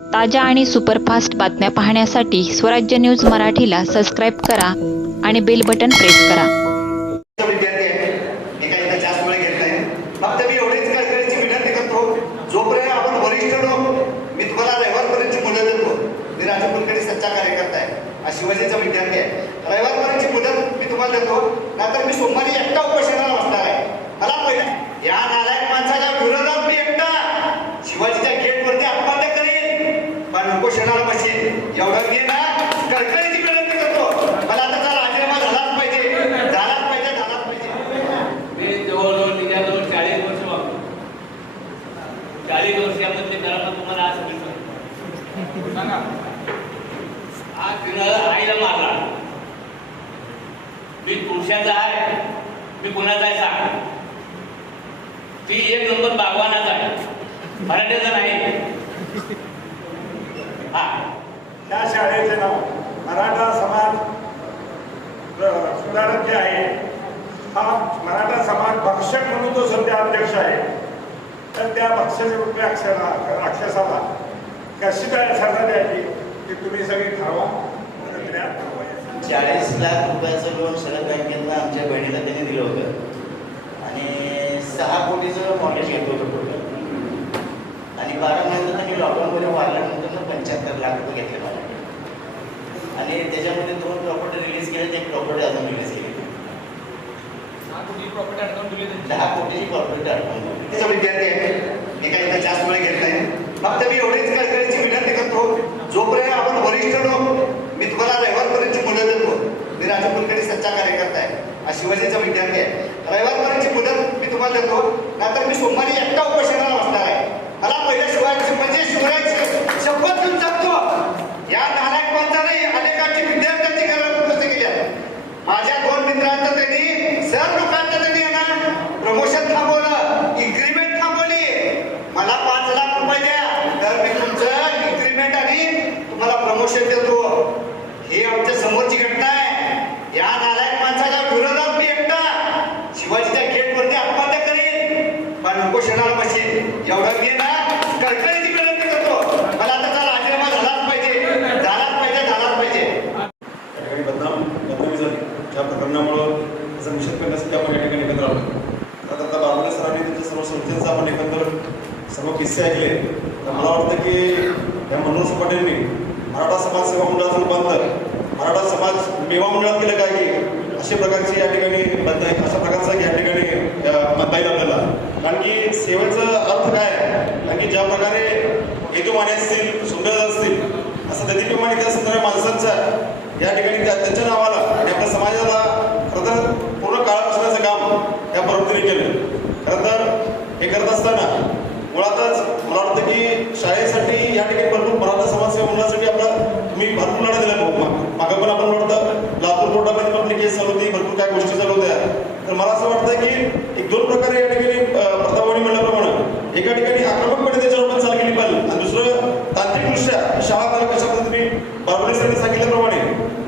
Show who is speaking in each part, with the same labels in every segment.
Speaker 1: ताज्या आणि सुपरफास्ट बातम्या पाहण्यासाठी स्वराज्य न्यूज मराठीला सबस्क्राईब करा आणि बेल बटन प्रेस करा.
Speaker 2: मी शिवाजीचा विद्यार्थी आहे. रविवारपर्यंतची मुदत मी तुम्हाला देतो. नाहीतर मी सोमवारी एकटा उपोषणाला बसणार आहे. मला या नालायक माणसाच्या विरोधात मी एकटा शिवाजीच्या गेटवरती आत्महत्या करेन पण उपोषणाला बसेल एवढं मी ना कळकळीची विनंती करतो मला त्याचा राजीनामा झालाच पाहिजे झालाच पाहिजे झालाच पाहिजे
Speaker 3: मी जवळजवळ तिच्याजवळ चाळीस वर्ष वागतो चाळीस वर्षामधले कारण तुम्हाला आज सांगितलं सांगा आज तिनं आईला मारला मी पुरुषाचा आहे. मी कुणाचा आहे सांग. ती एक नंबर बागवानाचा आहे. मराठ्याचा नाही. हा.
Speaker 4: त्या शाळेचे नाव मराठा समाज सुधारक जे आहे हा मराठा समाज भक्षक म्हणून तो सध्या अध्यक्ष आहे. तर त्या भक्षक रूपी अक्षरा राक्षसाला कशी काय सजा द्यायची? ते तुम्ही सगळे ठरवा.
Speaker 5: चाळीस लाख रुपयाचं लोन शरद बँकेतनं आमच्या बहिणीला त्यांनी दिलं होतं. आणि सहा कोटीचं मॉर्गेज घेतलं होतं टोटल आणि बारा महिन्यात त्यांनी लॉकडाऊनमध्ये वाढल्यानंतर पंच्याहत्तर लाख रुपये घेतले मला आणि त्याच्यामध्ये दोन प्रॉपर्टी रिलीज केले एक प्रॉपर्टी अजून रिलीज केली. दहा कोटीची प्रॉपर्टी अडकून
Speaker 2: विद्यार्थी आहे. मी इथं जास्त वेळ घेत नाही. फक्त मी एवढीच कळकळीची विनंती करतो. जोपर्यंत आपण वरिष्ठ लोक मी तुम्हाला रविवारपर्यंतची मुदत देतो मी राजू कुलकर्णी सच्चा कार्यकर्ता आहे. हा शिवाजीचा विद्यार्थी आहे. रविवारपर्यंतची मुदत मी तुम्हाला देतो. नाहीतर मी सोमवारी एकटा उपोषणाला बसणार आहे. मला पहिल्या शिवाय म्हणजे शिवराज शपथ घेऊन सांगतो या नालायक पंचाने अनेकांची विद्यार्थ्यांची घरं उद्ध्वस्त केली आहे माझ्या दोन मित्रांचं त्यांनी सर लोकांचं त्यांनी आहे ना प्रमोशन थांबवलं इन्क्रीमेंट थांबवली मला पाच लाख रुपये द्या तर मी तुमचं इन्क्रीमेंट आणि तुम्हाला प्रमोशन देतो ही आमच्या समोरची घटना आहे या नालायक माणसाच्या विरोधात मी एकटा शिवाजीच्या गेटवरती आत्महत्या करेन पण उपोषणाला बसेल एवढं मी ना कळकळीची विनंती करतो मला त्याचा राजीनामा झालाच पाहिजे झालाच पाहिजे झालाच पाहिजे
Speaker 4: या ठिकाणी बदनाम बदनामी झाली ज्या प्रकरणामुळं त्याचा निषेध करण्यासाठी आपण या ठिकाणी एकत्र आलो आता आता बाबुले सरांनी त्यांच्या सर्व संस्थेचा आपण एकंदर सर्व ऐकले तर मला वाटतं की या मनोज पटेलनी मराठा समाज सेवा मंडळाचं रूपांतर मराठा समाज मेवा मंडळात केलं काय की अशा प्रकारची या ठिकाणी म्हणता अशा प्रकारचा या ठिकाणी अं, म्हणता येईल आपल्याला कारण की सेवेचं अर्थ काय कारण की ज्या प्रकारे हेतुमाने असतील सुंदर असतील असं दलितप्रमाणे त्या सुंदर माणसांचा या ठिकाणी त्या त्यांच्या नावाला आणि आपल्या समाजाला खरं तर पूर्ण काळ बसण्याचं काम त्या प्रवृत्तीने केलं. खरं तर हे करत असताना मुळातच मला वाटतं की शाळेसाठी या ठिकाणी भरपूर मराठा समाजसेवा मुलासाठी आपला तुम्ही भरपूर लढा दिला भाऊ. मागं पण आपण वाटतं लातूर कोर्टामध्ये पण केस चालू होती भरपूर काय गोष्टी चालू होत्या. तर मला असं वाटतं की एक दोन प्रकारे या ठिकाणी अं, प्रतापवाणी म्हणल्याप्रमाणे एका ठिकाणी आक्रमकपणे त्याच्यावर पण चाल केली पाहिजे आणि दुसरं तांत्रिकदृष्ट्या शाळा तालुका कशा पद्धतीने बारबडे सरांनी सांगितल्याप्रमाणे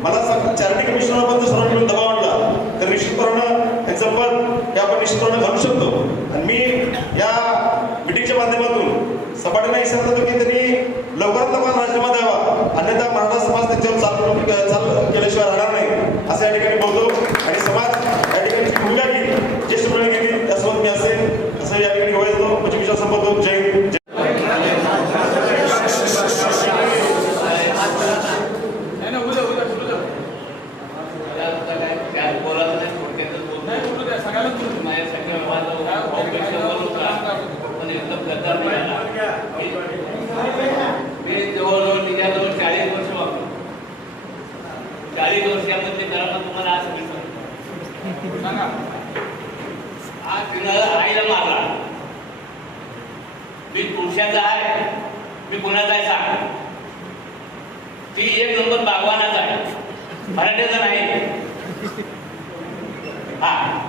Speaker 4: मला सांग चॅरिटी कमिशनर पण जर सर्वांनी दबाव आणला. तर निश्चितपणे यांचं पण हे आपण निश्चितपणे घालू शकतो आणि मी या मिटिंगच्या माध्यमातून सपाटीने इशारा देतो की त्यांनी लवकरात लवकर राजीनामा द्यावा. अन्यथा मराठा समाज त्यांच्यावर चालू चालू केल्याशिवाय राहणार नाही. असं या ठिकाणी बोलतो आणि समाज या ठिकाणी जी भूमिका घेईल ज्येष्ठ पिढी घेईल त्यासोबत मी असेल असं या ठिकाणी डोळे देतो म्हणजे विश्वास संपवतो जय हिंद जय
Speaker 3: त्यात काय त्यात बोलायचं नाही थोडक्यातच बोलतो माझ्यासाठी माझा भाऊपेक्षा वर होता पण एकदम गद्दार मिळाला मी जवळजवळ तिच्याजवळ चाळीस वर्ष वागतो चाळीस वर्षामधले कारण तुम्हाला आज सांगितलं सांगा तिनं आईला मारला? मी पुरुषाचा आहे. मी कोणाचा आहे सांग. ती एक नंबर बागवानाचा आहे. मराठ्याचा नाही. हा.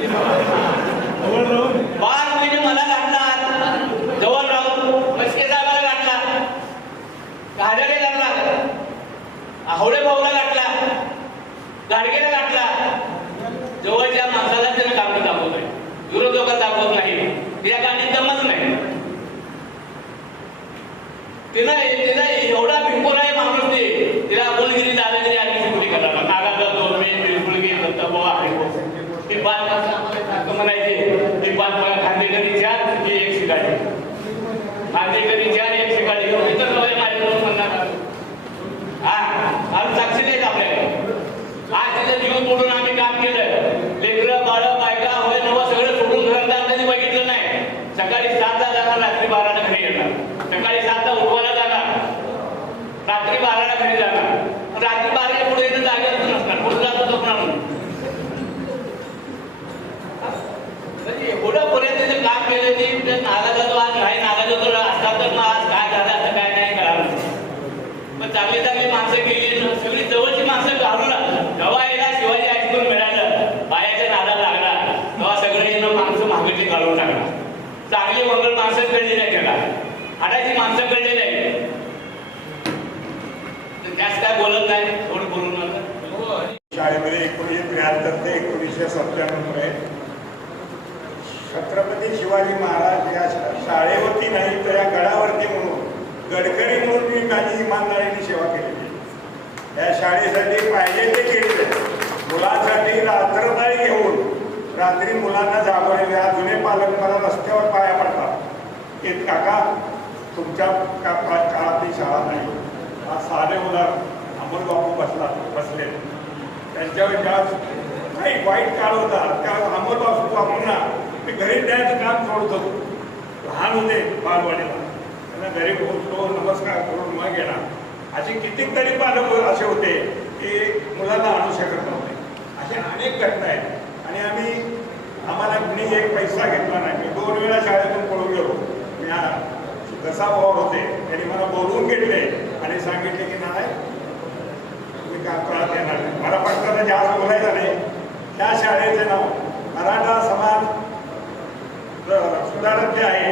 Speaker 3: भावडे भाऊला गाठला. गाडगेला गाठला. जवळच्या माणसाला त्यानं कागद दाखवत नाही विरोधकात दाखवत नाही. त्या गाणी जमत नाही. तिला तिला एवढा बिलकुल आहे माणूस ते. तिला बोलगिरी दादागिरी आणि कुठे करणार? नागाचा दोन मे बिलकुल गे दत्ता भाऊ. आहे ते पाच माणसं आम्हाला सारखं म्हणायचे. ते पाच मला चार ती एक शिकायची. खांदेकरी जाणार रात्री बाराला घरी येणार. सकाळी सातला उठवायला जाणार. रात्री बाराला घरी जाणार. रात्री बारा पुढे येणं जागेच नसणार. पुढे जातो तो पण म्हणजे एवढं पर्यंत जे काम केलं ते त्या नागाचा आज नाही नागाचा तो असता तर मग आज काय झालं असं काय नाही कळालं. पण चांगली चांगली माणसं गेली हाडाची माणसं कळलेली नाही त्याच काय बोलत नाही थोडं बोलून नका
Speaker 6: शाळेमध्ये एकोणीसशे त्र्याहत्तर ते एकोणीसशे सत्त्याण्णवमध्ये छत्रपती शिवाजी महाराज या शा- शाळेवरती नाही तर या गडावरती म्हणून गडकरी म्हणून मी माझी इमानदारीने सेवा केलेली या शाळेसाठी पाहिजे ते केले मुलांसाठी रात्रपाळी घेऊन रात्री मुलांना जागवलेले हा जुने पालक मला रस्त्यावर पाया पडतात. की? काका तुमच्या का का- काळातली शाळा नाही. हा साधे उदाहरण अमोल बापू बसला बसले. त्यांच्यावर ज्या काही वाईट काळ होता. त्या अमोल बापू बापूंना मी घरी द्यायचं काम सोडत. होतो लहान होते बालवाडीला. त्यांना घरी पोहोचलो नमस्कार करून मग येणार असे कितीतरी पालक असे होते की मुलांना आणू शकत नव्हते. असे अनेक घटना आहेत. आणि आम्ही आम्हाला मी एक पैसा घेतला नाही मी दोन वेळा शाळेतून पळून गेलो मी आ- कसा भाव होते? त्यांनी मला बोलवून घेतले आणि सांगितले की नाही तुम्ही का कळत येणार नाही. मला पटकन म्हणजे जास्त बोलायचं नाही. त्या शाळेचे नाव मराठा समाज सुधारक जे आहे.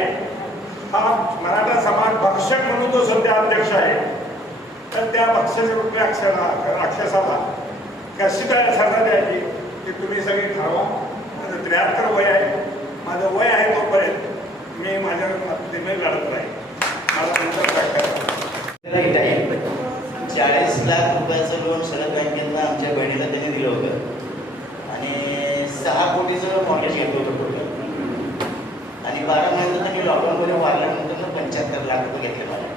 Speaker 6: हा मराठा समाज भक्षक म्हणून तो सध्या अध्यक्ष आहे. तर त्या भक्षक रूपी अक्षरा राक्षसाला कशी काय सजा द्यायची की तुम्ही सगळी ठरवा. माझं त्र्याहत्तर वय आहे. माझं वय आहे तोपर्यंत मी माझ्या मध्ये लढत राहील
Speaker 5: चाळीस लाख रुपयाचं लोन शरद बँकेतनं आमच्या बहिणीला त्यांनी दिलं होतं. आणि सहा कोटीचं मॉर्गेज घेतलं होतं टोटल. आणि बारा महिन्यात त्यांनी लॉकडाऊनमध्ये वारल्यानंतर पंच्याहत्तर लाख रुपये घेतले मला.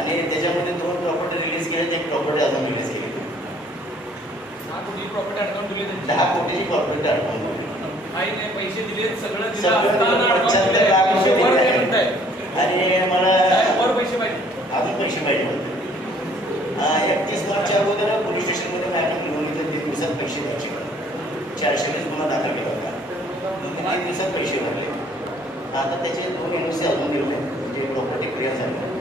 Speaker 5: आणि त्याच्यामध्ये दोन प्रॉपर्टी रिलीज केले एक प्रॉपर्टी अजून रिलीज केली. दहा कोटीची प्रॉपर्टी अडकून
Speaker 7: पैसे दिले सगळं दिलं
Speaker 5: सगळं पंच्याहत्तर लाख रुपये. आणि मला
Speaker 7: वर पैसे पाहिजे
Speaker 5: पैसे पाहिजे. होते एकतीस मार्चच्या अगोदर पोलीस स्टेशनमध्ये मॅडम घेऊन इथे तीन दिवसात पैसे द्यायचे. चारशे वीस गुन्हा दाखल केला होता. मग तीन दिवसात पैसे भरले. आता त्याचे दोन एन अजून दिले म्हणजे प्रॉपर्टी क्लिअर झाली.